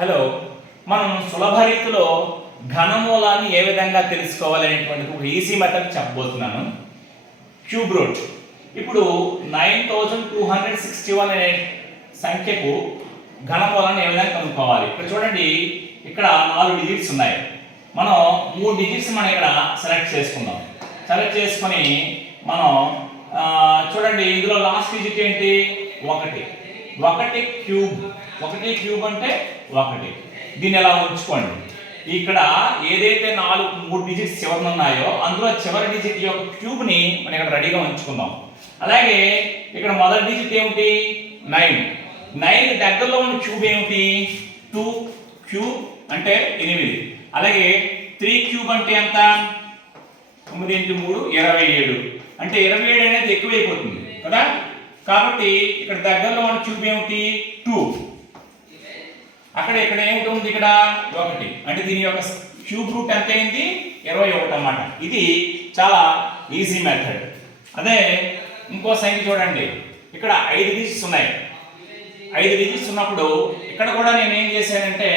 Hello మనం సులభ రీతిలో ఘనమూలాన్ని ఏ విధంగా తెలుసుకోవాలనేటువంటి ఒక ఈజీ మెథడ్ చెప్పబోతున్నాను. Cube root. ఇప్పుడు nine thousand two hundred sixty one అనే సంఖ్యకు ఘనమూలాన్ని ఏ విధంగా కనుక్కోవాలి? ఇక్కడ చూడండి ఇక్కడ నాలుగు డిజిట్స్ ఉన్నాయి. మనం మూడు డిజిట్స్ మనం ఇక్కడ సెలెక్ట్ చేసుకుందాం. సెలెక్ట్ చేసుకొని మనం చూడండి ఇందులో లాస్ట్ డిజిట్ ఏంటి? ఒకటి. ఒకటి క్యూబ్. ఒకటి క్యూబ్ అంటే ఒకటి. దీన్ని ఎలా ఉంచుకోండి? ఇక్కడ ఏదైతే నాలుగు మూడు డిజిట్స్ చివరన ఉన్నాయో అందులో చివరి డిజిట్ యొక్క క్యూబ్ని మనం ఇక్కడ రెడీగా ఉంచుకుందాం. అలాగే ఇక్కడ మొదటి డిజిట్ ఏమిటి? నైన్. నైన్ దగ్గరలో ఉన్న క్యూబ్ ఏమిటి? టూ క్యూబ్ అంటే ఎనిమిది. అలాగే త్రీ క్యూబ్ అంటే ఎంత? తొమ్మిది ఇంటి మూడు ఇరవై ఏడు. అంటే ఇరవై ఏడు అనేది ఎక్కువైపోతుంది కదా? కాబట్టి ఇక్కడ దగ్గరలో ఉన్న క్యూబ్ ఏమిటి? టూ. అక్కడ ఇక్కడ ఏమిటి ఉంది ఇక్కడ? ఒకటి. అంటే దీని యొక్క క్యూబ్ రూట్ ఎంత అయింది? ఇరవై ఒకటి అన్నమాట. ఇది చాలా ఈజీ మెథడ్. అదే ఇంకో సంఖ్య చూడండి. ఇక్కడ ఐదు డిజిట్స్ ఉన్నాయి. ఐదు డిజిట్స్ ఉన్నప్పుడు ఇక్కడ కూడా నేను ఏం చేశానంటే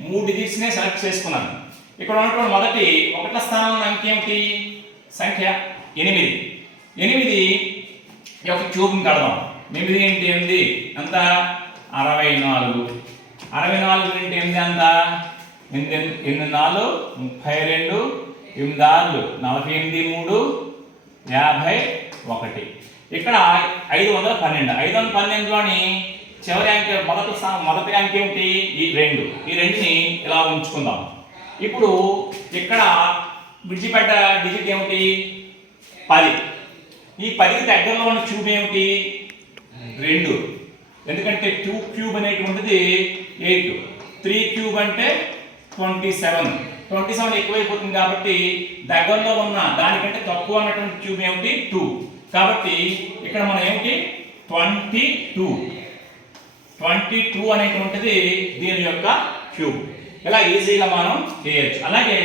మూడు డిజిట్స్నే సెలెక్ట్ చేసుకున్నాను. ఇక్కడ ఉన్నటువంటి మొదటి ఒకట స్థానంలో అంకె ఏమిటి? సంఖ్య ఎనిమిది. ఎనిమిది యొక్క క్యూబ్ని కడదాం. ఎనిమిది ఏంటి? ఎనిమిది ఎంత అరవై నాలుగు. అరవై నాలుగు ఇంటి ఎనిమిది అంత? ఎనిమిది ఎనిమిది నాలుగు ముప్పై రెండు ఎనిమిది ఆరు నలభై ఎనిమిది మూడు యాభై ఒకటి. ఇక్కడ ఐదు వందల పన్నెండు. ఐదు వందల పన్నెండులోని చివరి అంకె మొదటి మొదటి అంకె ఏమిటి? ఈ రెండు. ఈ రెండుని ఇలా ఉంచుకుందాం. ఇప్పుడు ఇక్కడ విడిచిపెట్ట డిజిట్ ఏమిటి? పది. ఈ పదికి దగ్గరలో ఉన్న చూపు ఏమిటి? రెండు. ఎందుకంటే టూ క్యూబ్ అనేటువంటిది ఎయిట్ త్రీ క్యూబ్ అంటే ట్వంటీ సెవెన్ ట్వంటీ సెవెన్ ఎక్కువైపోతుంది కాబట్టి దగ్గరలో ఉన్న దానికంటే తక్కువ అన్నటువంటి క్యూబ్ ఏమిటి? టూ కాబట్టి ఇక్కడ మనం ఏమిటి? ట్వంటీ టూ ట్వంటీ టూ అనేటువంటిది దీని యొక్క క్యూబ్ ఇలా ఈజీగా మనం చేయొచ్చు? అలాగే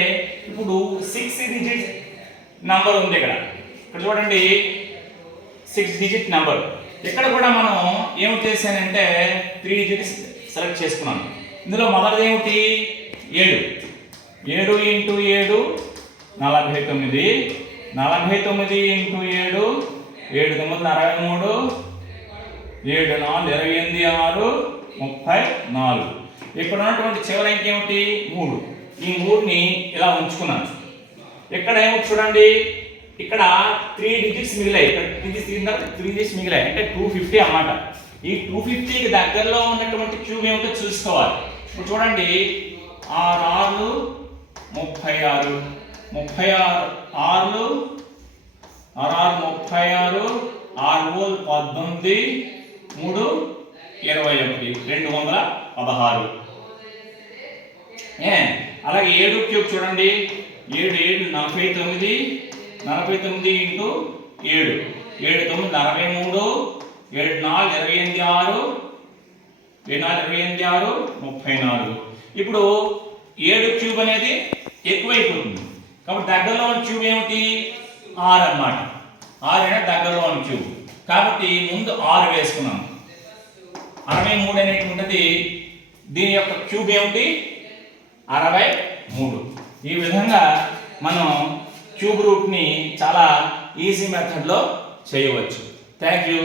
ఇప్పుడు సిక్స్ డిజిట్ నంబర్ ఉంది ఇక్కడ. ఇక్కడ చూడండి. సిక్స్ డిజిట్ నెంబర్ ఇక్కడ కూడా మనం ఏం చేశానంటే త్రీ డిజిట్స్ సెలెక్ట్ చేసుకున్నాను. ఇందులో మొదటిది ఏమిటి? ఏడు. ఏడు ఇంటూ ఏడు నలభై తొమ్మిది. నలభై తొమ్మిది ఇంటూ ఏడు ఏడు తొమ్మిది అరవై మూడు. ఏడు నాలుగు ఇరవై ఎనిమిది ఆరు ముప్పై నాలుగు. ఇక్కడ ఉన్నటువంటి చివరి అంకె ఏమిటి? మూడు. ఈ మూడుని ఇలా ఉంచుకున్నాను. ఇక్కడ ఏమో చూడండి. ఇక్కడ త్రీ డిజిట్స్ మిగిలాయి. ఇక్కడ డిజిట్స్ త్రీ డిజిట్స్ మిగిలాయి. అంటే టూ ఫిఫ్టీ అన్నమాట. ఈ టూ ఫిఫ్టీకి దగ్గరలో ఉన్నటువంటి క్యూబ్ ఏమిటో చూసుకోవాలి. ఇప్పుడు చూడండి. ఆరు ఆరు ముప్పై ఆరు. ముప్పై ఆరు ఆరు. ఆరు ఆరు ముప్పై ఆరు. ఆరు పద్దెనిమిది. మూడు ఇరవై ఒకటి. రెండు వందల పదహారు. ఏ? అలాగే ఏడు క్యూబ్ చూడండి. ఏడు ఏడు నలభై తొమ్మిది. నలభై తొమ్మిది ఇంటూ ఏడు. ఏడు తొమ్మిది నలభై మూడు ఏడు నాలుగు ఇరవై ఎనిమిది ఆరు. ఏడు నాలుగు ఇరవై ఎనిమిది ఆరు ముప్పై నాలుగు. ఇప్పుడు ఏడు క్యూబ్ అనేది ఎక్కువైపోతుంది. కాబట్టి దగ్గరలో ఉన్న క్యూబ్ ఏమిటి? ఆరు అన్నమాట. ఆరు అనేది దగ్గరలో ఉన్న క్యూబ్. కాబట్టి ముందు ఆరు వేసుకున్నాం. అరవై మూడు అనేటువంటిది దీని యొక్క క్యూబ్ ఏమిటి? అరవై మూడు. ఈ విధంగా మనం క్యూబ్ రూట్ని చాలా ఈజీ మెథడ్లో చేయవచ్చు. Thank you.